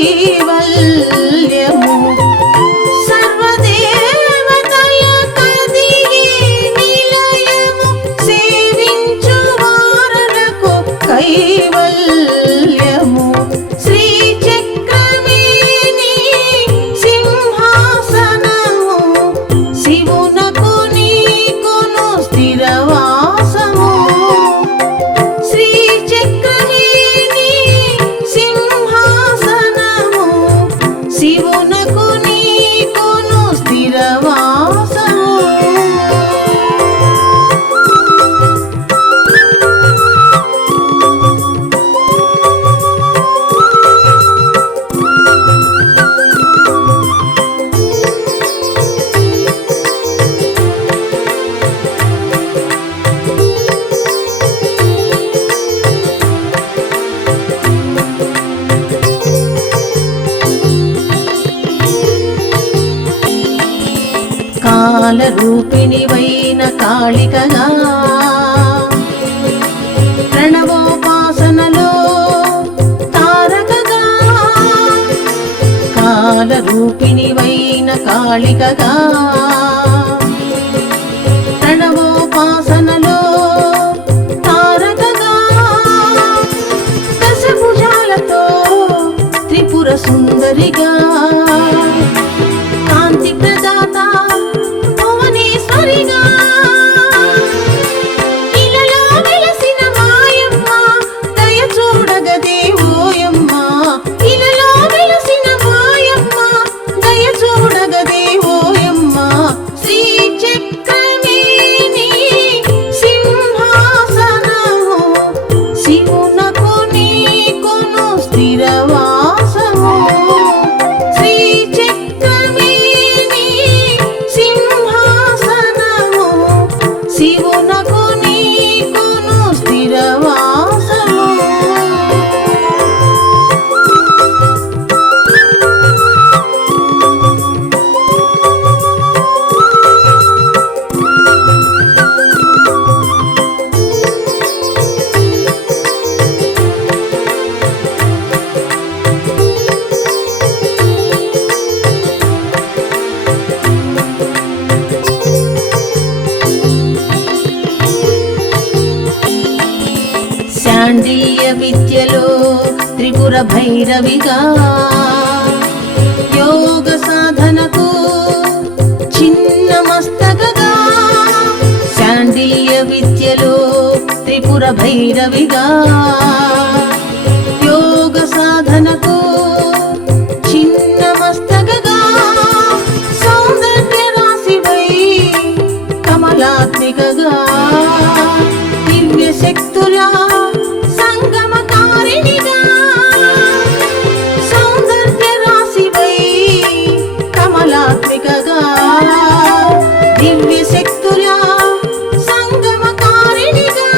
కైవల్యము సర్వదేవతల కదిగే నిలయము సేవించు వారలకు కైవల్యము శ్రీచక్రమేని సింహాసనము శివునకు నీకును స్థిరవాసము శ్రీచక్రమేని సింహాసనము శివునకు నీకును స్థిరవాసము కాలరూపిణివైన కాళికగా ప్రణవోపాసనలో తారకగా కాలరూపిణివైన కాళికగా ప్రణవోపాసనలో తారకగా దశభుజాలతో త్రిపుర సుందరిగా కాంతి ప్రదాత భువనేశ్వరిగా ఇలలో వెలసిన మాయమ్మ దయ చూడగదే ఓయమ్మ ఇలలో వెలసిన మాయమ్మ దయ చూడగదే ఓయమ్మ శ్రీచక్రమేని సింహాసనము శివునకు నీకును స్థిరవాసము శ్రీచక్రమేని సింహాసనము శివునకు నీకును స్థిరవాసము శాండిల్య విద్యలో త్రిపుర భైరవిగా యోగ సాధనకు చిన్న మస్తకగా శాండిల్య విద్యలో త్రిపుర భైరవిగా యోగ సాధనకు చిన్న మస్తకగా సౌందర్య రాశివై కమలాత్మికగా దివ్య శక్తుల సంగమకారిణిగా సౌందర్య రాశివై కమలాత్మికగా దివ్య శక్తుల సంగమకారిణిగా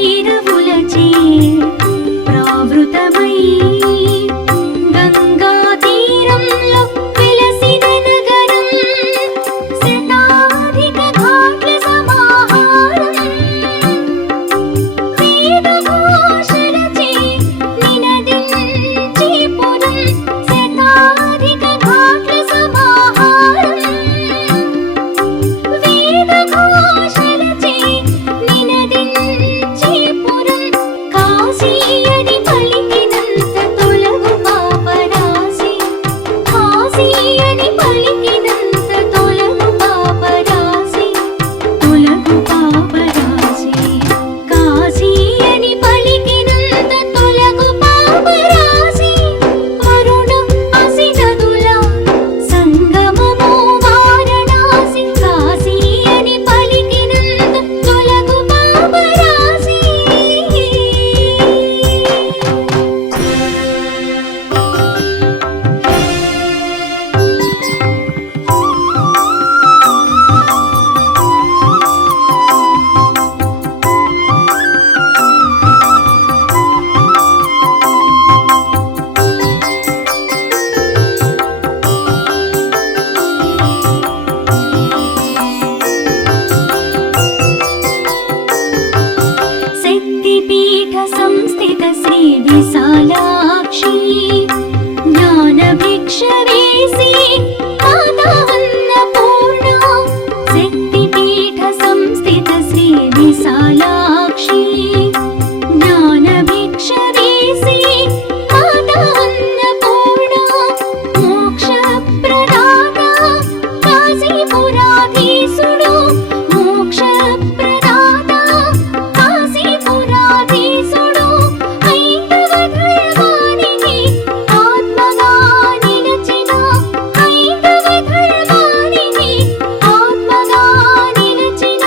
తీరవులచే ప్రావృతమై గంగా తీరంలో వెలసిన నగరం శతాధిక ఘాట్ల సమాహారం వేద ఘోషలచే నినదించే పురం శతాధిక ఘాట్ల సమాహారం వేద ఘోషలచే నినదించే పురం కాశీ అని పలికినంత తొలగు పాపరాశి కాశీ అని పలికినంత తొలగు పాపరాశి తొలగు పాపరాశి కాశీ అని పలికినంత తొలగు పాపరాశి వరుణ అసి నదుల సంగమము వారణాసి కాశీ అని పలికినంత తొలగు పాపరాశి శక్తిపీఠ సంస్థిత శ్రీ విశాలాక్షి జ్ఞానభిక్ష వేసి మాతా అన్నపూర్ణ శక్తిపీఠ సంస్థిత శ్రీ విశాలాక్షి జ్ఞానభిక్ష వేసి మాతా అన్నపూర్ణ మోక్ష ప్రదాత కాశీపురాధీసుడు మోక్ష ప్రదాత కాశీపురాధీసుడు హైందవ ధర్మానికి ఆత్మగా నిలిచిన హైందవ ధర్మానికి ఆత్మగా నిలిచిన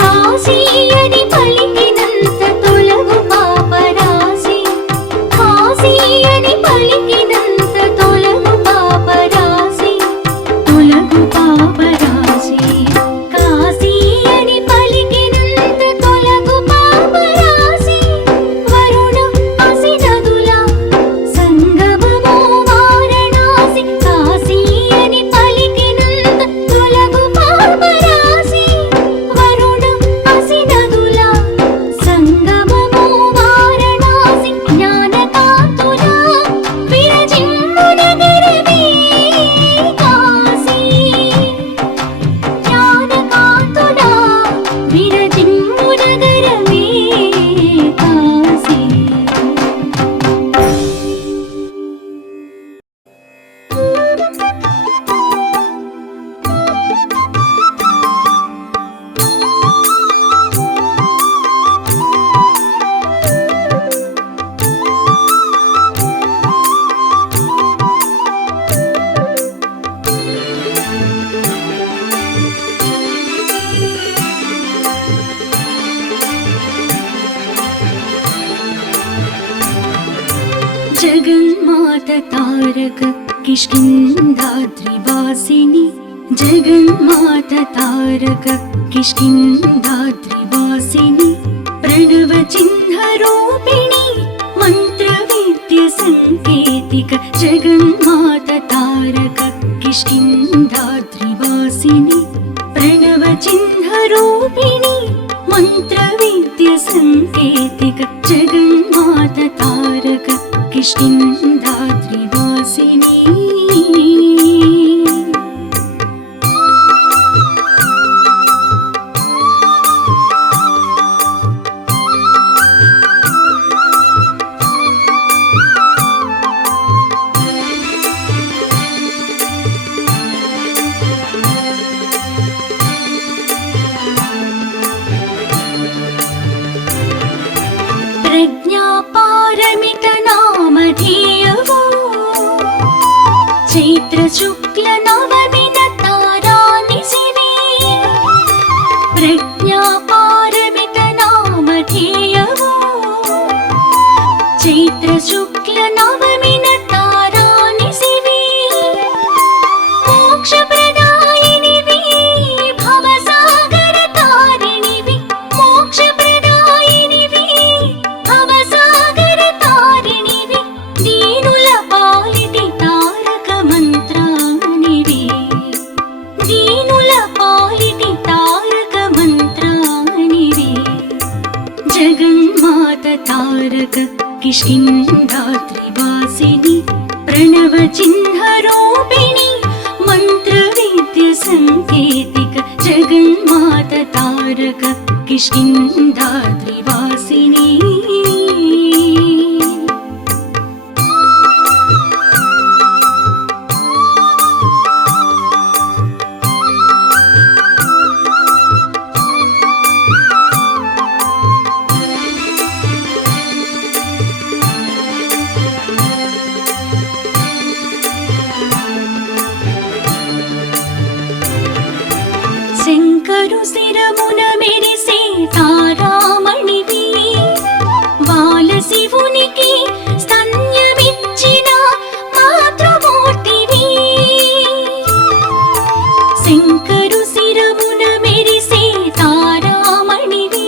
కాశీ అని పలికినంత తొలగు పాపరాశి కాశీ అని పలికినంత తొలగు పాపరాశి తొలగు పాపరాశి కాశీ అని పలికినంత తొలగు పాపరాశి వరుణ అసి నదుల సంగమము వారణాసి కాశీ అని పలికినంత తొలగు పాపరాశి వరుణ అసి నదుల సంగమము వారణాసి జ్ఞానకాంతుల విరజిమ్ము నగరమే కాశీ జ్ఞానకాంతుల విరజిమ్ము నగరమే కాశీ జగన్మాత తారక కిష్కింధాద్రివాసిని జగన్మాత తారక కిష్కింధాద్రివాసిని ప్రణవ చిహ్న రూపిణి మంత్ర విద్య సంకేతిక జగన్మాత తారక కిష్కింధాద్రివాసిని ప్రణవ చిహ్న రూపిణి మంత్ర విద్య సంకేతిక జగన్మాత తారక కిష్కింధాద్రివాసిని ప్రజ్ఞాపారమిత నామధేయవు చైత్ర శుక్ల నవమిన తారానిశివే ప్రజ్ఞాపారమిత నామధేయవు చైత్ర శుక్ల నవమిన తారానిశివే మోక్షప్రదాయినివి భవసాగర తారిణివి మోక్షప్రదాయినివి జగన్మాత తారక కిష్కింధాత్రివాసిని ప్రణవ చిహ్న రూపిణి మంత్ర విద్య సంకేతిక జగన్మాత తారక కిష్కింధాత్రివాసిని శంకరు శిరమున మెరిసే తారామణివి బాల శివునికి స్తన్యమిచ్చిన మాతృమూర్తివి శంకరు శిరమున మెరిసే తారామణివి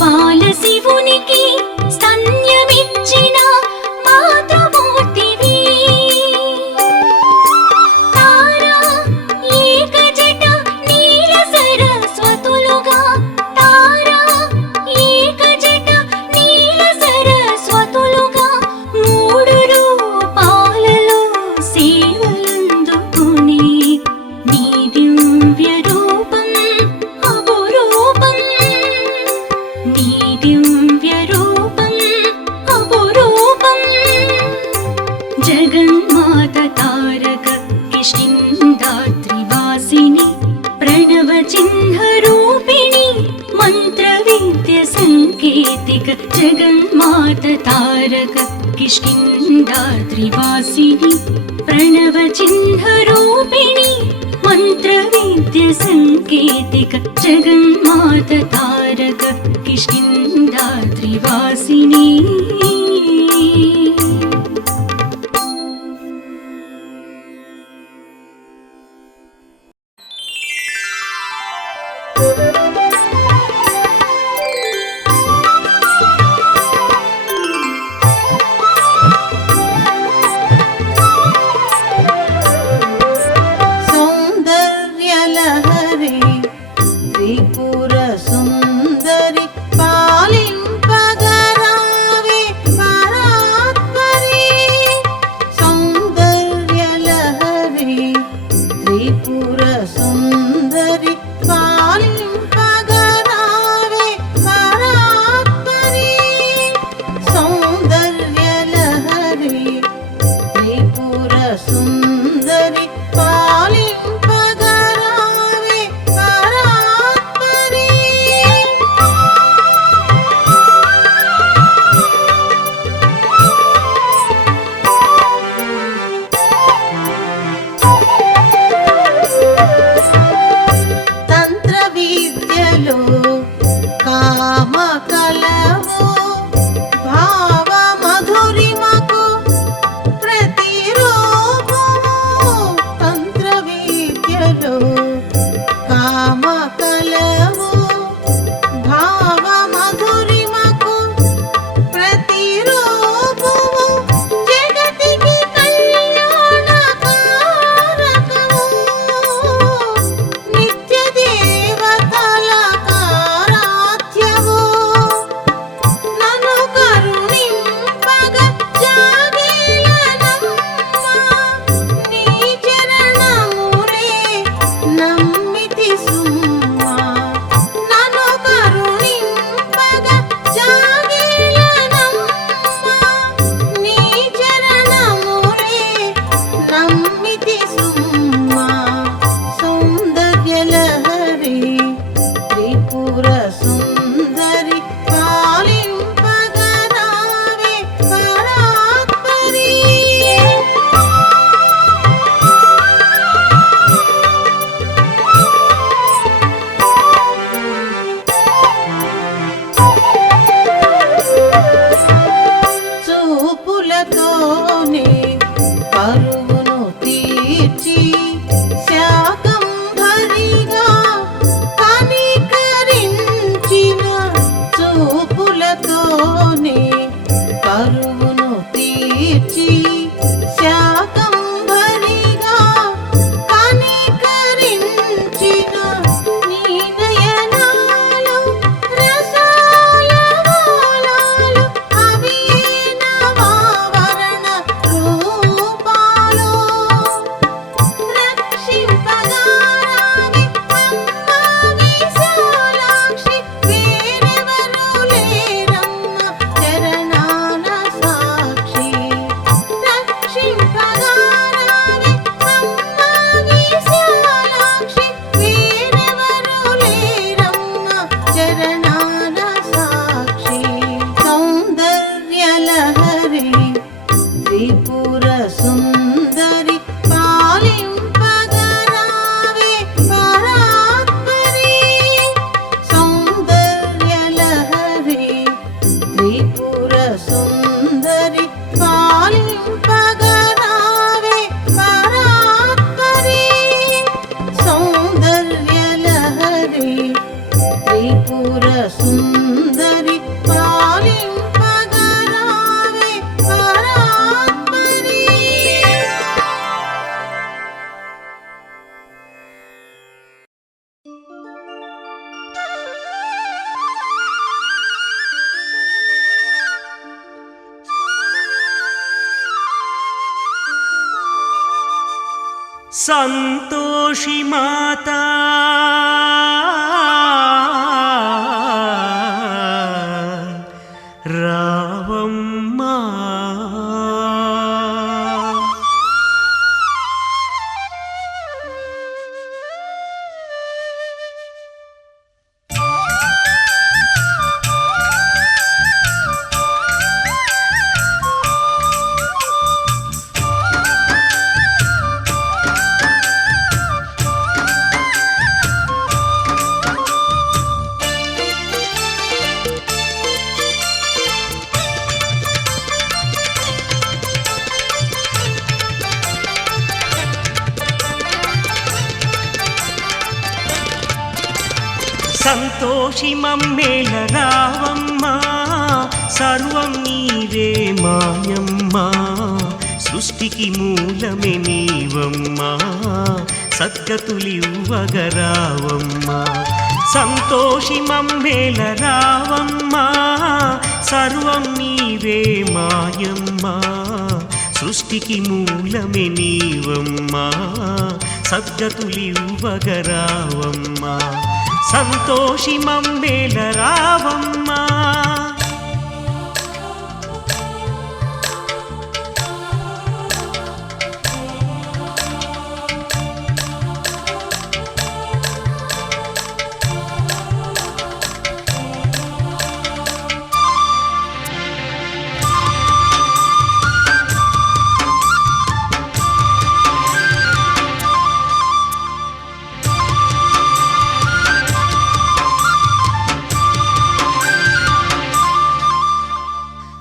బాల శివునికి స్తన్యమిచ్చిన మాతృమూర్తివి తారా ఏకజట నీల సరస్వతులుగా తారా ఏకజట నీల సరస్వతులుగా మూడు రూపాలలో సేవలందుకుని నీ దివ్య రూపం అపురూపం నీ దివ్య రూపం అపురూపం జగన్మాత తారక కిష్కింధాత్రివాసిని ప్రణవ చిహ్న రూపిణి మంత్ర విద్య సంకేతిక జగన్మాత తారక కిష్కింధాత్రివాసిని ప్రణవ చిహ్న రూపిణి మంత్ర విద్య సంకేతిక జగన్మాత తారక కిష్కింధాత్రివాసిని సౌందర్యలహరి త్రిపుర సుందరి పాలింపగరావే పరాత్పరి సౌందర్యలహరి త్రిపుర సుందరి పాలింపగరావే పరాత్పరి సౌందర్యలహరి త్రిపుర సుందరి పాలింపగరావే పరాత్పరి తంత్ర విద్యలో కామ కలవు భావ మధురిమకు ప్రతిరూపము తంత్ర విద్యలో కామ కలవు భావ మధురిమకు ప్రతిరూపము జగతికి కళ్యాణకారకము నిత్య దేవతల కారాధ్యము నన్ను కరుణింపగ జాగేలనమ్మ నీ చరణములే నమ్మితి సుమ్మా నన్ను కరుణింపగ జాగేలనమ్మ నీ చరణములే నమ్మితి సుమ్మా సౌందర్యలహరి త్రిపుర సుందరి పాలింపగరావే పరాత్పరి చూపులతోనే పరువును తీర్చి శాకంభరిగా కనికరించిన చూపులతోనే పరువును తీర్చి శాకంభరిగా కనికరించిన నీ నయనాలు రసాల సంతోషి మాతా రావమ్మా సంతోషి మమ్మేల రావమ్మా సర్వం నీవే మాయమ్మా సృష్టికి మూలమే నీవమ్మా సద్గతులివ్వగరావమ్మా సంతోషి మమ్మేల రావమ్మా సర్వం నీవే మాయమ్మా సృష్టికి మూలమే నీవమ్మా సద్గతులివ్వగరావమ్మా సంతోషి మమ్మేల రావమ్మా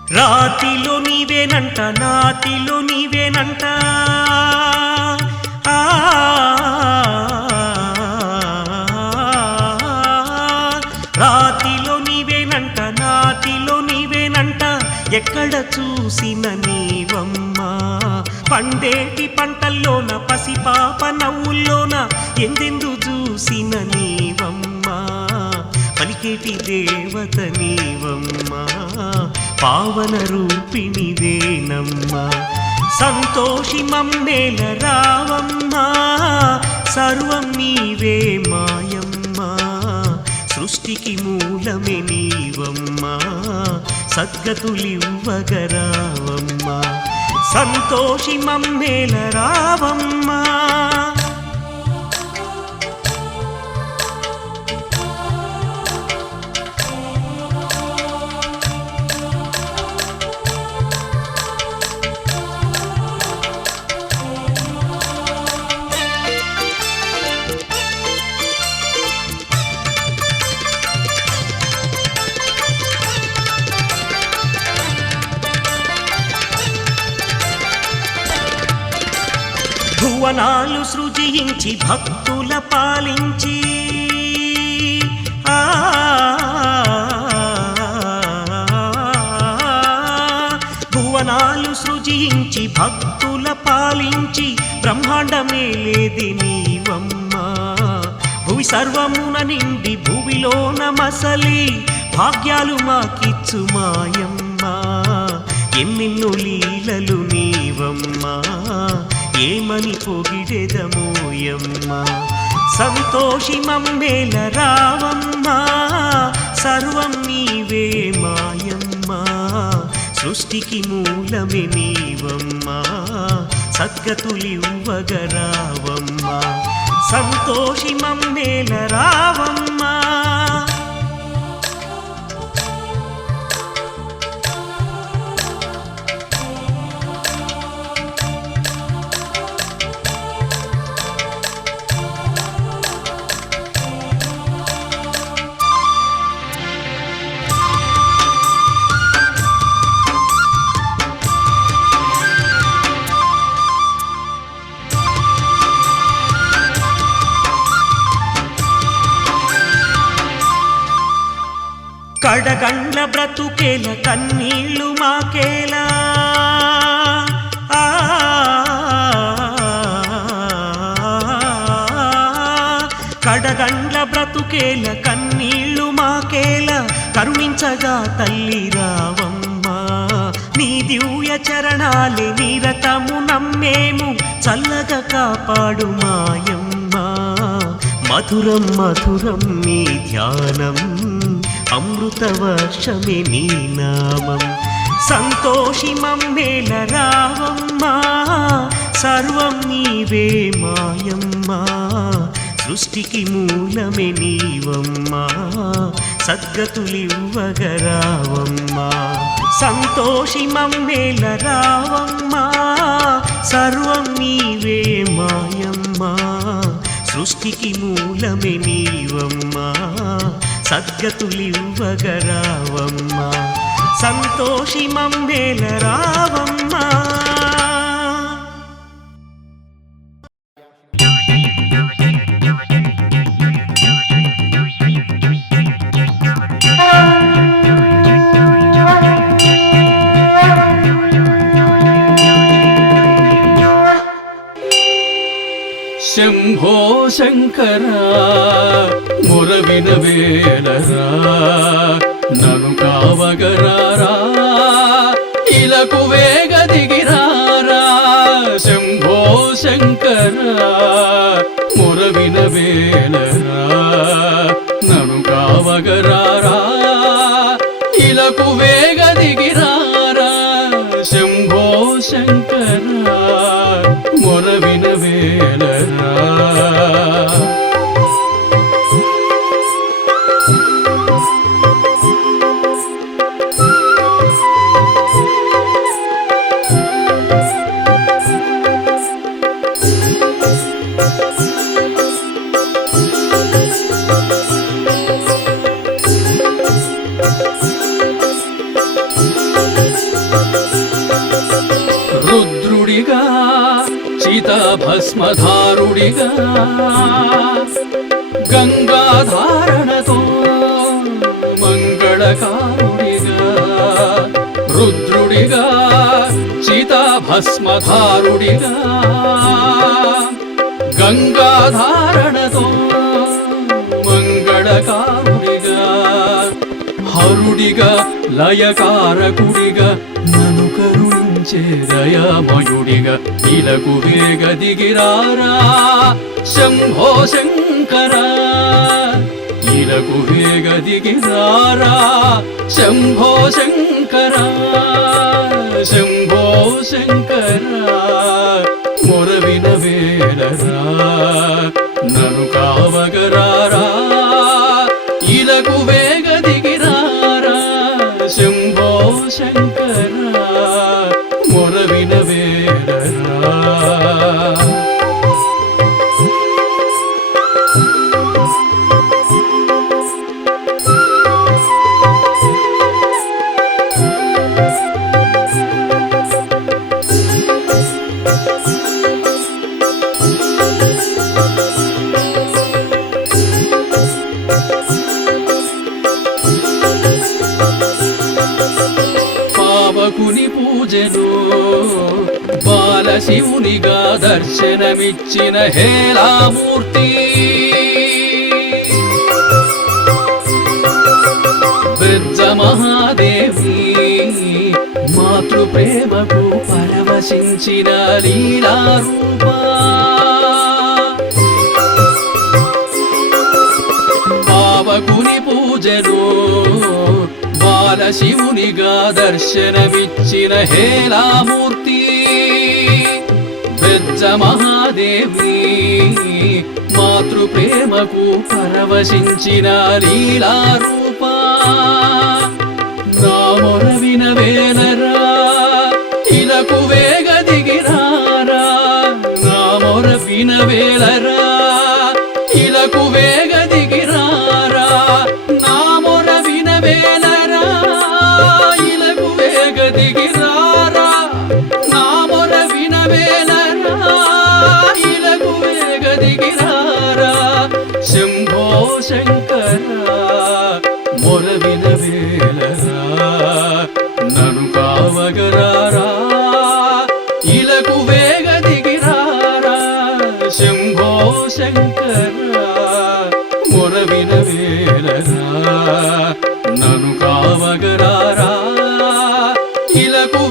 రాతిలో నీవేనంట నాతిలో నీవేనంట రాతిలో నీవేనంట నాతిలో నీవేనంట ఎక్కడ చూసిన నీవమ్మా పండేటి పంటల్లోన పసిపాప నవ్వుల్లోన ఎందెందు చూసిన నీవమ్మా పలికేటి దేవత నీవమ్మా పావన రూపిణివేనమ్మా సంతోషి మమ్మేల రావమ్మా సర్వం నీవే మాయమ్మా సృష్టికి మూలమే నీవమ్మా సద్గతులివ్వగరావమ్మా సంతోషి మమ్మేల రావమ్మా భువనాలు సృజించి భక్తుల పాలించి భువనాలు సృజించి భక్తుల పాలించి బ్రహ్మాండమేలేది నీవమ్మా భువి సర్వమున నిండి భువిలోన మసలి భాగ్యాలు మాకిచ్చు మాయమ్మా ఎన్నెన్నో లీలలు నీవమ్మా ఏమని పొగిడెదమోయమ్మా సంతోషి మమ్మేల రావమ్మా సర్వం నీవే మాయమ్మా సృష్టికి మూలమే నీవమ్మా సద్గతులివ్వగరావమ్మా సంతోషి మమ్మేల రావమ్మా కడగండ్ల బ్రతుకేల కన్నీళ్ళు మాకేలా కడగండ్ల బ్రతుకేల కన్నీళ్ళు మాకేల కరుణించగా తల్లి రావమ్మా నీ దివ్య చరణాలే నిరతము నమ్మేము చల్లగా కాపాడు మాయమ్మ మధురం మధురం నీ ధ్యానం అమృత వర్షమే నీ నామం సంతోషి మమ్మేల రావమ్మా సర్వం నీవే మాయమ్మా సృష్టికి మూలమే నీవమ్మా సద్గతులివ్వగరావమ్మా సంతోషి మమ్మేల రావమ్మా సర్వం నీవే మాయమ్మా సృష్టికి మూలమే నీవమ్మా సద్గతులివ్వగరావమ్మా సంతోషి మమ్మేల రావమ్మా శంభో శంకర మురవిన వేలరా నను కావగరారా ఇలకు వేగ దిగిరారా శంభో శంకర మురవిన వేలరా నను కావగరారా ఇలకు వేగ దిగిరారా శంభో శంకర మురవిన వేలరా రుద్రుడిగా చితాభస్మధారుడిగా గంగాధారణతో మంగళకారుడిగా రుద్రుడిగా చితాభస్మధారుడిగా గంగాధారణతో మంగళకారుడిగా హరుడిగా లయకారకుడిగా నను కరుణించే దయామయుడిగా ఇలకు వేగ దిగిరారా శంభో శంకర ఇలకు వేగ దిగిరారా శంభో శంకర శంభో శంకర మురవిన వేలరా నను కావగరారా ఇలకు వేగ దిగిరారా శంభో శంకర మురవిన వేలరా పావకుని పూజను బాలశివునిగా దర్శనమిచ్చిన హేళామూర్తి వృద్ధ మహాదేవి మాతృప్రేమకు పరవశించిన లీలారూపా పావకుని పూజను బాలశివునిగా దర్శనమిచ్చిన హేళామూర్తి వృద్ధ మహాదేవి మాతృప్రేమకు పరవశించిన లీలారూపా నా మొరవిన వేలరా ఇలకు వేగ దిగిరారా నా మొరవిన వేలరా ఇలకు వేగ దిగిరారా నా మొరవిన వేలరా ఇలకు వేగ దిగిరారా నా మొరవిన వేలరా ఇలకు వేగ దిగిరారా శంభో శంకర మొరవిన వేలరా నను కావగరారా ఇలకు వేగ దిగిరారా శంభో శంకర మొరవిన వేలరా నను కావగరారా ఇలకు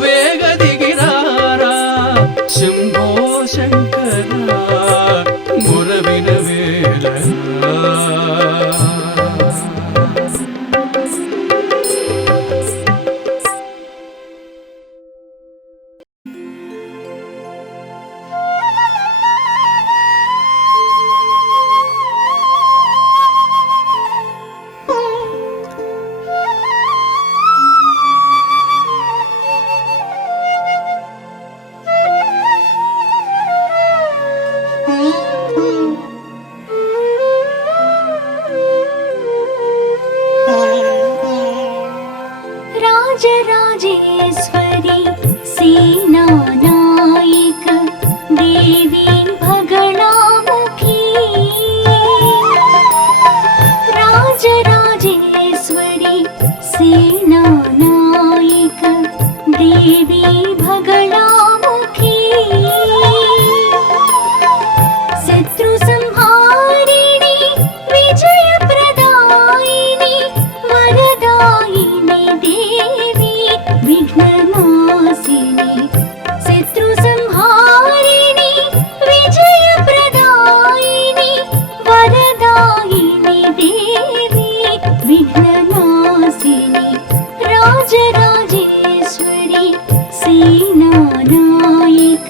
राजराजेश्वरी सेनानायिक देवी भगणामुखी राजराजेश्वरी सेनानायिक देवी भगणामुखी शत्रु संहारिणी विजयप्रदायिनी वरदायिनी देवी विघ्ननाशिनी शत्रु संहारिणी विजयप्रदायिनी वरदायिनी देवी विघ्ननाशिनी राजराजेश्वरी सेनानायिक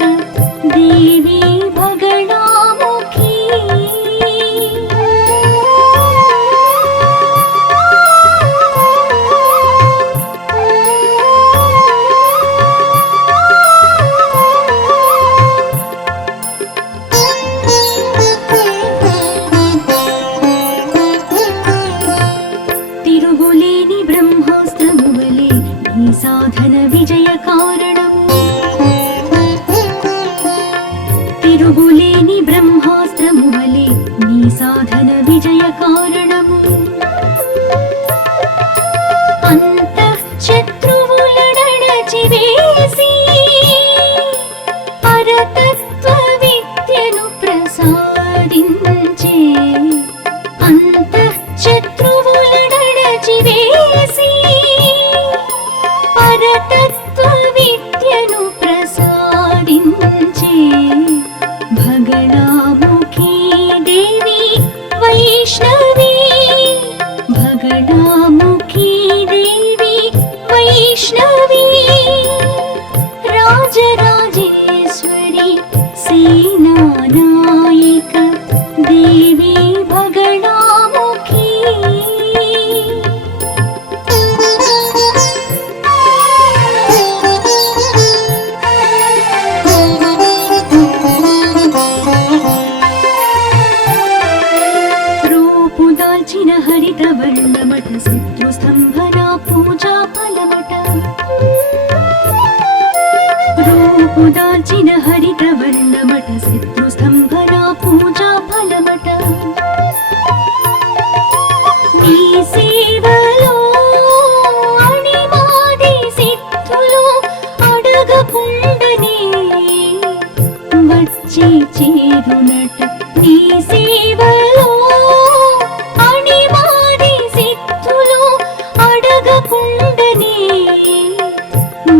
देवी भगणामुखी తిరుగులేని బ్రహ్మాస్త్రమువలే ఈ సాధన విజయ కారణము తిరుగులేని బ్రహ్మాస్త్రమువలే నీ సాధన విజయ కారణము అంతః శత్రువులడచి వేసి పరతత్వ విద్యను ప్రసాదించే అంతః శత్రువులడచి వేసి పరతత్వ విద్యను ప్రసాదించే భగణాముఖీ దేవి వైష్ణవి భగణాముఖీ దేవి వైష్ణవి రాజరాజేశ్వరి సేనానాయిక దేవి భగణాముఖీ రూపుదాల్చిన హరిత వర్ణమట శత్రుస్తంభన పూజా ఫలమట రూపుదాల్చిన హరిత వర్ణమట శత్రుస్తంభన పూజా ఫలమట నీ సేవలో అణిమాది సిద్ధులు అడగకుండనే వచ్చి చేరునట నీ సేవలో అణిమాది సిద్ధులు అడగకుండనే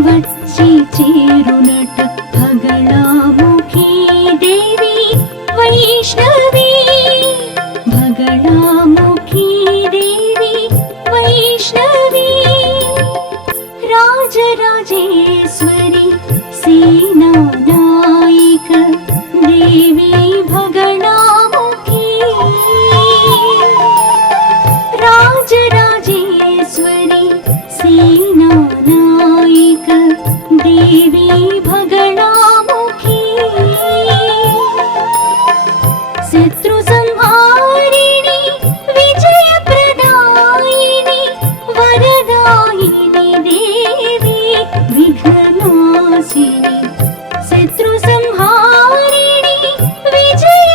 వచ్చి చేరునట భగణాముఖీ దేవి వైష్ణవి భగణాముఖీ దేవి వైష్ణవి రాజరాజేశ్వరి సేనానాయిక దేవి భగణాముఖీ రాజరాజేశ్వరి సేనానాయిక దేవి భగణాముఖీ శత్రు సంహారిణి విజయప్రదాయిని వరదాయిని దేవి విఘ్ననాశిని శత్రు సంహారిణి విజయప్రదాయిని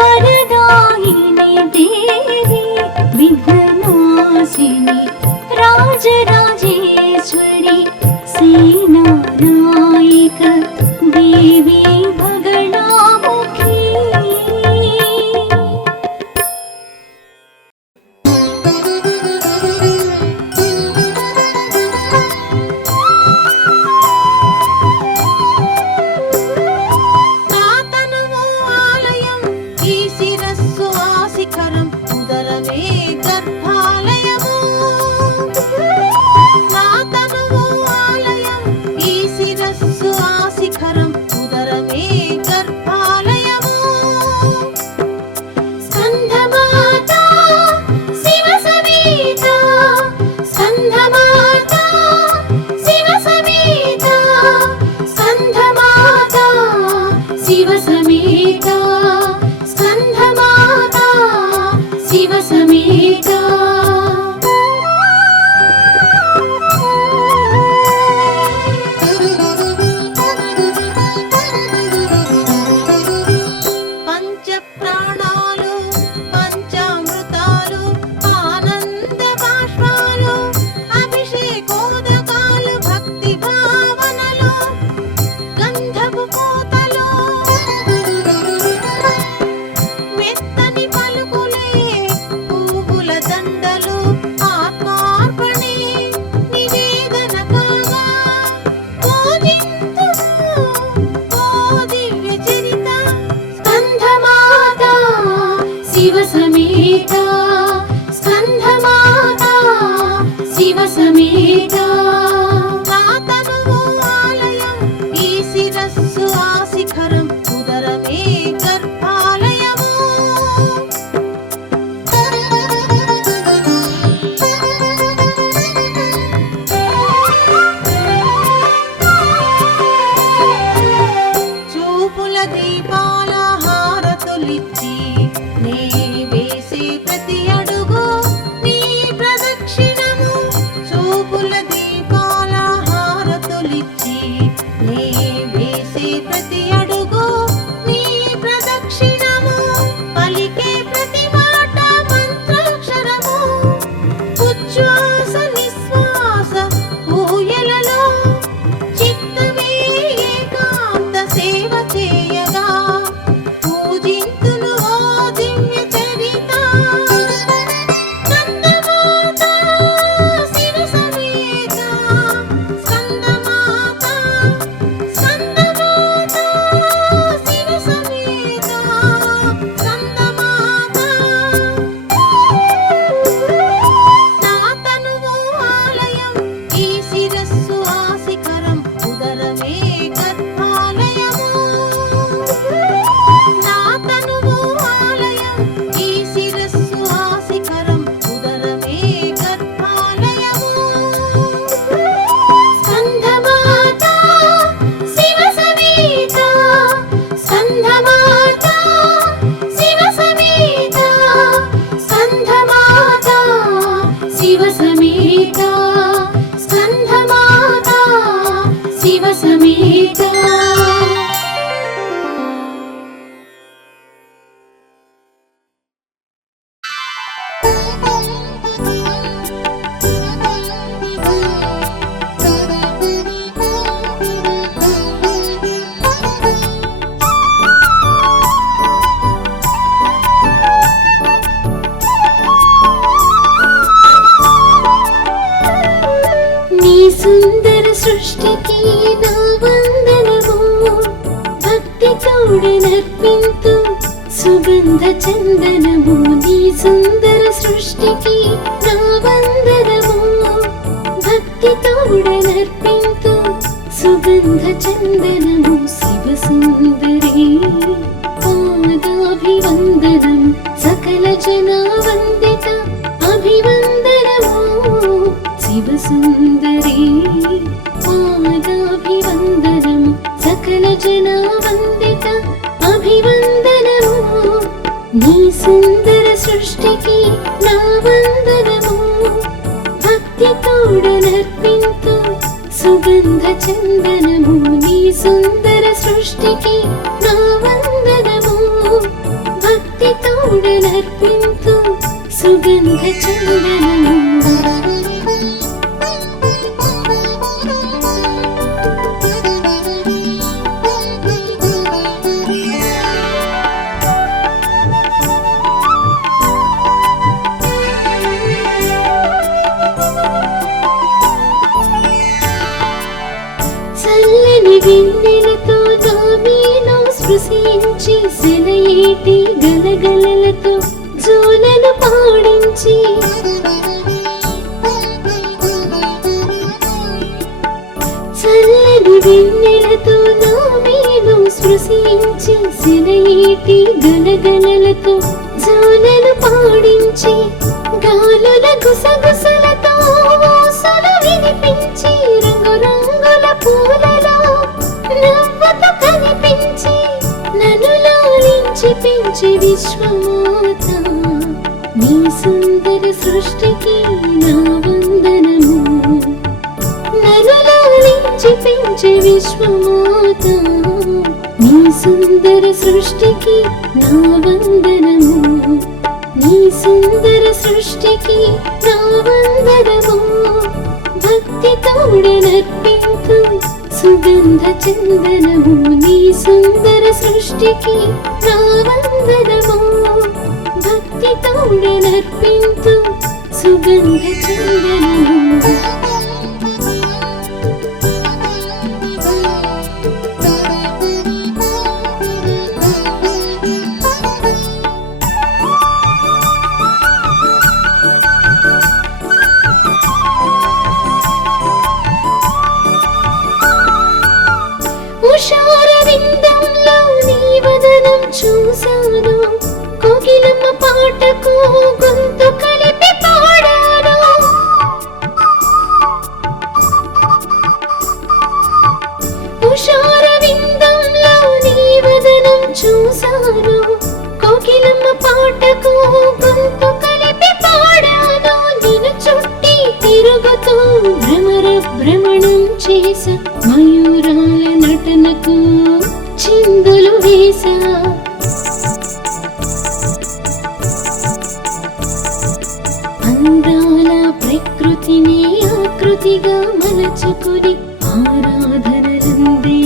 వరదాయిని దేవి విఘ్ననాశిని రాజరాజేశ్వరి సేనానాయిక దేవి భగణాముఖీ తాతనువు ఆలయం ఈ శిరస్సు ఆశిఖరం ఉదరమే గర్భాలయము తాతనువు ఆలయం ఈ శిరస్సు ఆశిఖరం ఉదరమే సమేత నా తనువు ఆలయం ఈ శిరస్సు ఆ శిఖరం ఉదరమే గర్భాలయము చూపుల దీపాల హారతులిచ్చి నీ వేసే ప్రతి అడుగు నీ ప్రదక్షిణము చూపుల దీపాల హారతులిచ్చి నీ వేసే ప్రతి అడుగు నీ ప్రదక్షిణము పలికే ప్రతి మాట మంత్రాక్షరము ఉచ్ఛ్వాస నిశ్వాస ఊయలలో చిత్తమే ఏకాంత సేవ చేయగా పూజింతును ఓ దివ్య చరిత స్కందమాత శివ సమేత స్కందమాత స్కందమాత శివ సమేత స్కందమాత నా తనువు ఆలయం ఈ శిరస్సు ఆ శిఖరం ఉదరమే గర్భాలయము నా తనువు ఆలయం ఈ శిరస్సు ఆ శిఖరం ఉదరమే గర్భాలయము స్కందమాత శివ సమేత స్కందమాత శివ సమేత స్కందమాత శివ సమేత స్కందమాత శివ సమేత నీ సుందర సృష్టికి నా వందనము భక్తి తోడనర్పింతు సుగంధ చందనము నీ సుందర సృష్టికి నా వందనము భక్తి తోడనర్పింతు సుగంధ చందనము శివ సుందరి పాదాభివందనం సకల జనా వందిత అభివందనము శివ సుందరి పాదాభివందనం సకల జనా వందిత అభివందనము నీ సుందర సృష్టికి నా వందనము భక్తి తోడనర్పింతు సుగంధ చందనము నీ సుందర సృష్టికి నా వందనము భక్తి తోడనర్పింతు సుగంధ చందనము చల్లని వెన్నెలతో దామీను స్పృశించి సెలయేటి గలగలలతో జోలలు పాడించి చల్లని వెన్నెలతో దామీను స్పృశించి సెలయేటి గలగలలతో జోలలు పాడించి గాలుల గుసగుసలతో ఊసులు వినిపించి రంగురంగుల పూలలో నవ్వుతూ కనిపించి నన్ను లాలించి పెంచి విశ్వమాత నీ సుందర సృష్టికి నా వందనము నన్ను లాలించి పెంచి విశ్వమాత నీ సుందర సృష్టికి నా వందనము నీ సుందర సృష్టికి నా వందనము భక్తి తోడనర్పింతు సుగంధ చందనము నీ సుందర సృష్టికి నా వందనము భక్తి తోడనర్పింతు సుగంధ చందనము పాటకు గొంతు కలిపి పాడాను నిన్ను చుట్టి తిరుగుతూ భ్రమర భ్రమణం చేసా మయూరాల నటనకు చిందులు వేసా అందాల ప్రకృతిని ఆకృతిగా మలచుకుని ఆరాధనలందే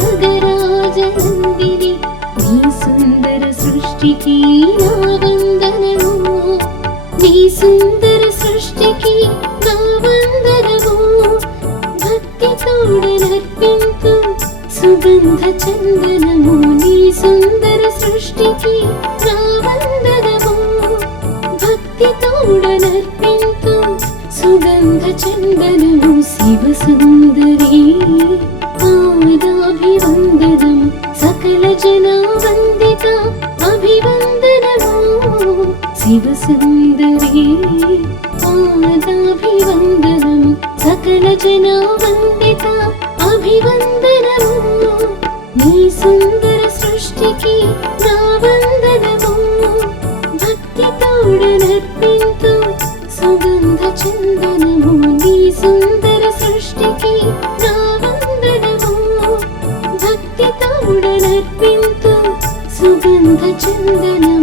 నగరాజనందిని నీ సుందర సృష్టికి నా వందనము నీ సుందర సృష్టికి నా వందనము భక్తి తోడనర్పింతు సుగంధ చందనము నీ సుందర సృష్టికి నా వందనము భక్తి తోడనర్పింతు సుగంధ చందనము శివ సుందరి పాదాభివందనము సకల జనా వందిత అభివందనము శివ సుందరి పాదాభివందనము సకల జనా వందిత అభివందనము నీ సుందర సృష్టికి నా వందనము భక్తి తోడనర్పింతు సుగంధ చందనము నీ సుందర సృష్టికి నా వందనము భక్తి తోడనర్పింతు సుగంధ చందనము